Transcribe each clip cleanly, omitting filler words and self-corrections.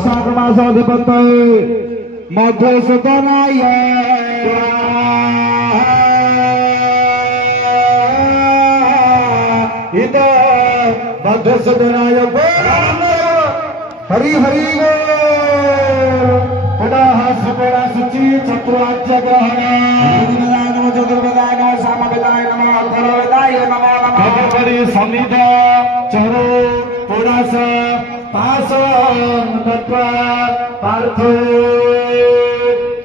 वैशाख मासाधिपतये मधुसूदनाय इत मधुसूदनाय हरि हरि पुनः सुमेरा शुचि चतुराज्य ग्रहण नमो चतुर्वेदाय नमः सामवेदाय नमः अथर्ववेदाय नमः नमः समिध चरो पुरास पास तत्वा पार्थ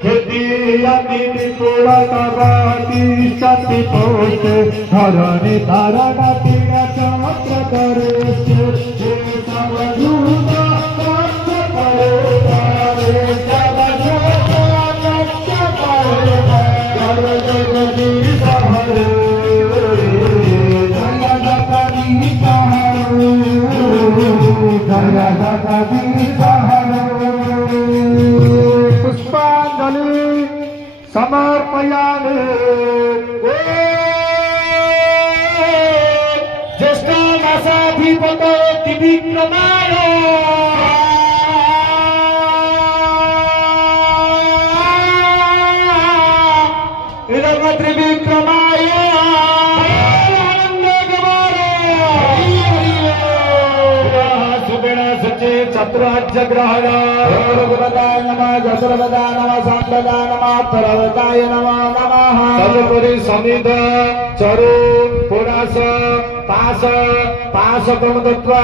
खेती निपुण तवातिष्ठति पोषे धरणी धारण तीन चमत्र करे पुष्पांजलि समर्पयामि ज्येष्ठ मासाधिपतये त्रिविक्रमाय त्रिविक्रमाय चतुराज्य ग्रहण भगवताय नमः चतुर्वेदाय नमः सामवेदाय नमः अथर्ववेदाय नमः नमः तदुपरि समिध चरु पुरास पास पास क्रम दत्वा